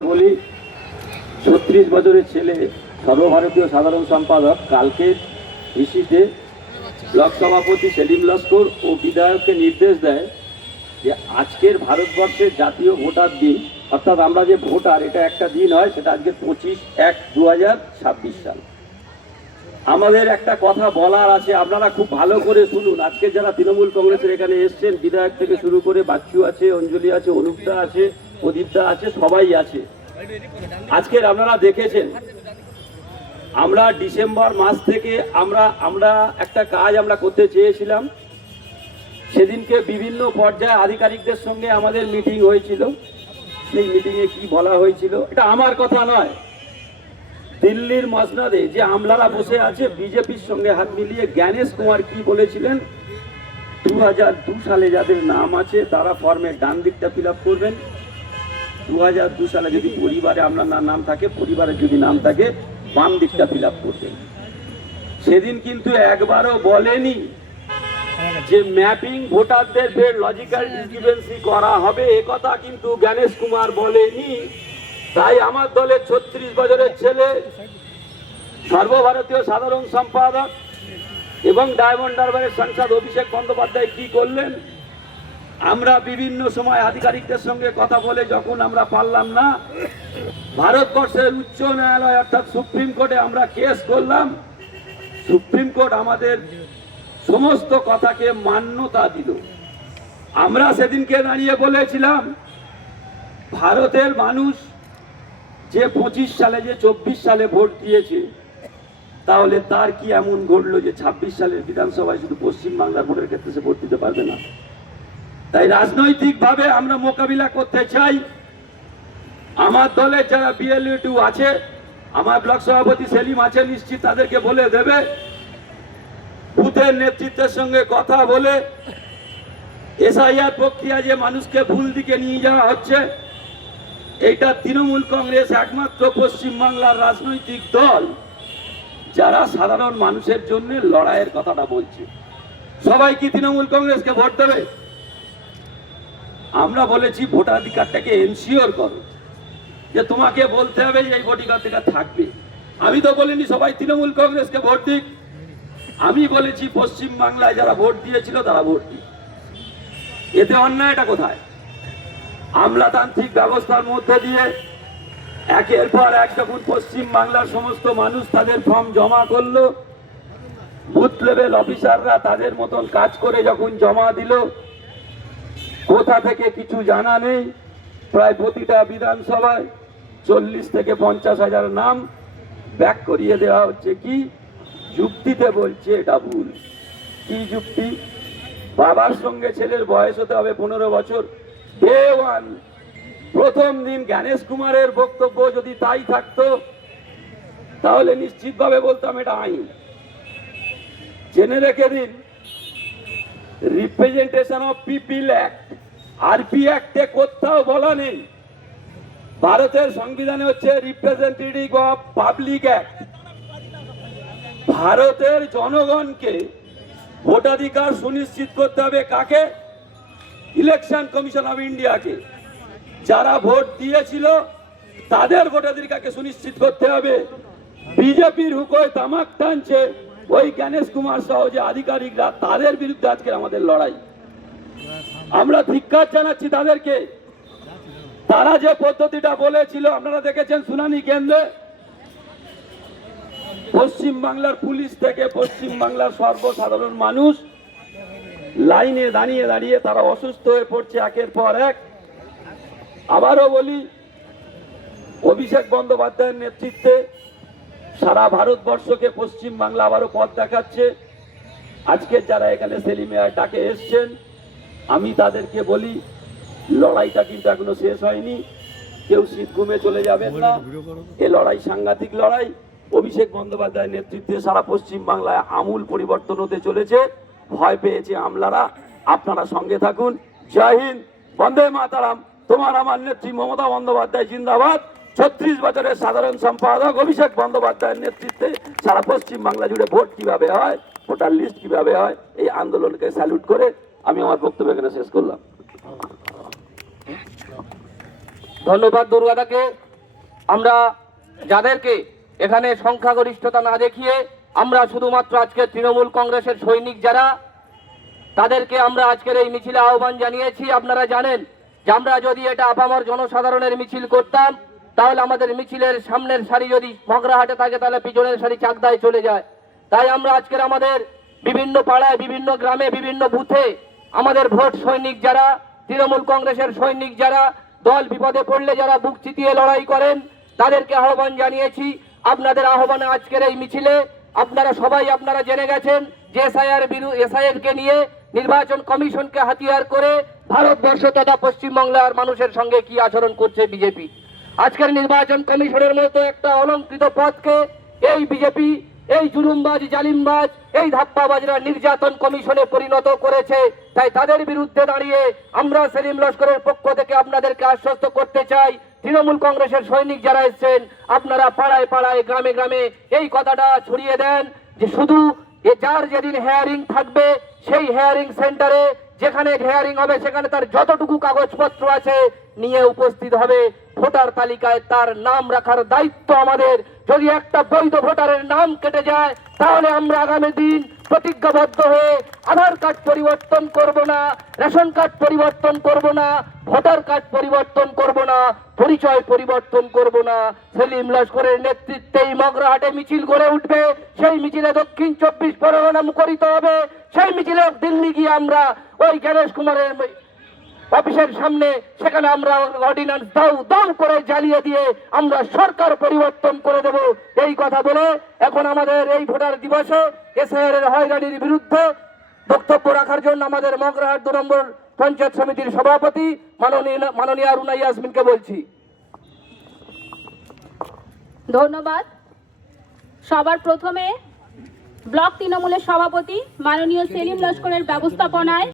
বলি ৩৬ বছরের ছেলে সর্বভারতীয় সাধারণ সম্পাদক কালকে ঋষিতে ব্লক সভাপতি সেলিম লস্কর ও বিধায়ককে নির্দেশ দেয় যে আজকের ভারতবর্ষের জাতীয় ভোটার দিন, অর্থাৎ আমরা যে ভোটার, এটা একটা দিন হয়, সেটা আজকে 25/১/২০২৬ সাল। আমাদের একটা কথা বলার আছে, আপনারা খুব ভালো করে শুনুন। আজকে যারা তৃণমূল কংগ্রেসের এখানে এসছেন, বিধায়ক থেকে শুরু করে বাচ্চু আছে, অঞ্জলি আছে, অনুপদা আছে, প্রদীপদা আছে, সবাই আছে। আজকের আপনারা দেখেছেন, আমরা ডিসেম্বর মাস থেকে আমরা একটা কাজ আমরা করতে চেয়েছিলাম। সেদিনকে বিভিন্ন পর্যায়ে আধিকারিকদের সঙ্গে আমাদের মিটিং হয়েছিল। সেই মিটিংয়ে কি বলা হয়েছিল, এটা আমার কথা নয়, দিল্লির মসনদে যে আমলারা বসে আছে বিজেপির সঙ্গে হাত মিলিয়ে জ্ঞানেশ কুমার কি বলেছিলেন, 2002 সালে যাদের নাম আছে তারা ফর্মের ডান দিকটা ফিল আপ করবেন। 2002 সালে যদি পরিবারে আপনার নাম থাকে, পরিবারের যদি নাম থাকে, বাম দিকটা ফিল আপ করবেন। সেদিন কিন্তু একবারও বলেনি যে ম্যাপিং ভোটারদের ফের লজিক্যাল ডিসক্রিপেন্সি করা হবে, একথা কিন্তু জ্ঞানেশ কুমার বলেনি। তাই আমার দলের 36 বছরের ছেলে, সর্বভারতীয় সাধারণ সম্পাদক এবং ডায়মন্ড হারবারের সাংসদ অভিষেক বন্দ্যোপাধ্যায় কি করলেন, আমরা বিভিন্ন সময় আধিকারিকদের সঙ্গে কথা বলে যখন আমরা পারলাম না, ভারতবর্ষের উচ্চ ন্যায়ালয় অর্থাৎ সুপ্রিম কোর্টে আমরা কেস করলাম। সুপ্রিম কোর্ট আমাদের সমস্ত কথাকে মান্যতা দিল। আমরা সেদিনকে দাঁড়িয়ে বলেছিলাম, ভারতের মানুষ যে 25 সালে যে 24 সালে ভোট দিয়েছে, তাহলে তার কি এমন ঘটলো যে 26 সালের বিধানসভায় শুধু পশ্চিমবাংলার ভোটের ক্ষেত্রে সে ভোট দিতে পারবে না? তাই রাজনৈতিকভাবে আমরা মোকাবিলা করতে চাই। আমার দলের যারা BLA-2 আছে, আমার ব্লক সভাপতি সেলিম আছে, নিশ্চিত তাদেরকে বলে দেবে, বুথের নেতৃত্বের সঙ্গে কথা বলে SIR প্রক্রিয়া যে মানুষকে ভুল দিকে নিয়ে যাওয়া হচ্ছে, এইটা তৃণমূল কংগ্রেস একমাত্র পশ্চিমবাংলার রাজনৈতিক দল যারা সাধারণ মানুষের জন্য লড়াইয়ের কথাটা বলছে। সবাই কি তৃণমূল কংগ্রেসকে ভোট দেবে? আমরা বলেছি ভোটাধিকারটাকে এনশিওর করো, যে তোমাকে বলতে হবে যে এই ভোটাধিকার থাকবে। আমি তো বলিনি সবাই তৃণমূল কংগ্রেসকে ভোট দিক, আমি বলেছি পশ্চিম বাংলায় যারা ভোট দিয়েছিল তারা ভোট দিক। এতে অন্যায়টা কোথায়? আমলাতান্ত্রিক ব্যবস্থার মধ্যে দিয়ে একের পর এক যখন পশ্চিম বাংলার সমস্ত মানুষ তাদের ফর্ম জমা করলো, বুথ লেভেল অফিসাররা তাদের মতন কাজ করে যখন জমা দিল, কোথা থেকে কিছু জানা নেই, প্রায় প্রতিটা বিধানসভায় 40 থেকে 50 হাজার নাম ব্যাক করিয়ে দেওয়া হচ্ছে। কি যুক্তিতে বলছে এটা ভুল? কি যুক্তি? বাবার সঙ্গে ছেলের বয়স হতে হবে 15 বছর। ডে ওয়ান, প্রথম দিন জ্ঞানেশ কুমারের বক্তব্য যদি তাই থাকতো, তাহলে নিশ্চিতভাবে বলতাম এটা আইন। জেনে রেখে দিন, representation of people act, RP অ্যাক্টে কোথাও বলা নেই। ভারতের সংবিধানে হচ্ছে রিপ্রেজেন্টেটিভ অফ পাবলিক অ্যাক্ট। ভারতের জনগণকে ভোটাধিকার সুনিশ্চিত করতে হবে কাকে? ইলেকশন কমিশন অফ ইন্ডিয়াকে। যারা ভোট দিয়েছিল তাদের ভোটাধিকারকে সুনিশ্চিত করতে হবে। বিজেপির হুকোয় তামাক টানছে ওই জ্ঞানেশ কুমার সহ যে আধিকারিকরা, তাদের বিরুদ্ধে আজকে আমাদের লড়াই। আমরা ধিক্কার জানাচ্ছি তাদেরকে। তারা যে পদ্ধতিটা বলেছিল, আপনারা দেখেছেন শুনানি কেন্দ্রে, পশ্চিম বাংলার পুলিশ থেকে পশ্চিম বাংলার সর্বসাধারণ মানুষ লাইনে দাঁড়িয়ে দাঁড়িয়ে তারা অসুস্থ হয়ে পড়ছে একের পর এক। আবারও বলি, অভিষেক বন্দ্যোপাধ্যায়ের নেতৃত্বে সারা ভারতবর্ষকে পশ্চিম বাংলা আবারও পথ দেখাচ্ছে। আজকে যারা এখানে সেলিমিয়ার ডাকে এসছেন, আমি তাদেরকে বলি, লড়াইটা কিন্তু এখনো শেষ হয়নি। কেউ শীত ঘুমে চলে যাবেন না। এ লড়াই সাংঘাতিক লড়াই। অভিষেক বন্দ্যোপাধ্যায়ের নেতৃত্বে সারা পশ্চিম বাংলায় আমূল পরিবর্তন হতে চলেছে। ভয় পেয়েছে আমলারা, আপনারা সঙ্গে থাকুন। জয় হিন্দ, বন্দে মাতারাম। তোমার আমার নেত্রী মমতা বন্দ্যোপাধ্যায় জিন্দাবাদ। 36 বছরের সাধারণ সম্পাদক অভিষেক বন্দ্যোপাধ্যায়ের নেতৃত্বে সারা পশ্চিম বাংলা জুড়ে ভোট কিভাবে হয়, ভোটার লিস্ট কিভাবে হয়, এই আন্দোলনকে স্যালুট করে আমি আমার বক্তব্য এখানে শেষ করলাম। ধন্যবাদ দুর্গাদাকে। আমরা যাদেরকে এখানে সংখ্যাগরিষ্ঠতা না দেখিয়ে আমরা শুধুমাত্র আজকে তৃণমূল কংগ্রেসের সৈনিক যারা, তাদেরকে আমরা আজকের এই মিছিলে আহ্বান জানিয়েছি। আপনারা জানেন যে আমরা যদি এটা আপামর জনসাধারণের মিছিল করতাম, তাহলে আমাদের মিছিলের সামনের সারি যদি মগরাহাটে থাকে, তাহলে পিছনের সারি চাকদায় চলে যায়। তাই আমরা আজকের আমাদের বিভিন্ন পাড়ায়, বিভিন্ন গ্রামে, বিভিন্ন বুথে আমাদের ভোট সৈনিক যারা, তৃণমূল কংগ্রেসের সৈনিক যারা, দল বিপদে পড়লে যারা বুক চিতিয়ে লড়াই করেন, তাদেরকে আহ্বান জানিয়েছি। আপনাদের আহ্বানে আজকের এই মিছিলে আপনারা সবাই জেনে গেছেন যে এসআইআর কে নিয়ে নির্বাচন কমিশনকে হাতিয়ার করে ভারতবর্ষ তথা পশ্চিমবাংলার মানুষের সঙ্গে কি আচরণ করছে বিজেপি। আজকের নির্বাচন কমিশনের মতো একটা অলংকৃত পদকে এই বিজেপি, এই জুলুমবাজ, জালিমবাজ, এই ধাপ্পাবাজরা নির্যাতন কমিশনে পরিণত করেছে। তাই তাদের বিরুদ্ধে দাঁড়িয়ে আমরা সেলিম লস্করের পক্ষ থেকে আপনাদেরকে আশ্বস্ত করতে চাই, তৃণমূল কংগ্রেসের সৈনিক যারা এসছেন, আপনারা পাড়ায় পাড়ায়, গ্রামে গ্রামে এই কথাটা ছড়িয়ে দেন যে শুধু যার যেদিন হেয়ারিং থাকবে সেই হেয়ারিং সেন্টারে, যেখানে হেয়ারিং হবে সেখানে তার যতটুকু কাগজপত্র আছে নিয়ে উপস্থিত হবে। ভোটার তালিকায় তার নাম রাখার দায়িত্ব আমাদের। যদি একটা বৈধ ভোটারের নাম কেটে যায়, তাহলে আমরা আগামী দিন প্রতিজ্ঞাবদ্ধ হয়ে আধার কার্ড পরিবর্তন করব না, রেশন কার্ড পরিবর্তন করব না, ভোটার কার্ড পরিবর্তন করব না, পরিচয় পরিবর্তন করব না। সেলিম লস্করের নেতৃত্বেই মগরাহাটে মিছিল গড়ে উঠবে। সেই মিছিলে দক্ষিণ 24 পরগনা মুখরিত হবে। সেই মিছিলে দিল্লি গিয়ে আমরা ওই গণেশ কুমারের অফিসের সামনে, সেখানে আমরা অর্ডিন্যান্স দাও করে জ্বালিয়ে দিয়ে আমরা সরকার পরিবর্তন করে দেব। এই কথা বলে এখন আমাদের এই ভোটার দিবসে এসআইআর এর হয়রানির বিরুদ্ধে বক্তব্য রাখার জন্য আমাদের মগরাহাট 2 নম্বর পঞ্চায়েত সমিতির সভাপতি মাননীয়া রুনা ইয়াসমিনকে বলছি। ধন্যবাদ। সবার প্রথমে ব্লক তৃণমূলের সভাপতি মাননীয় সেলিম লস্করের ব্যবস্থাপনায়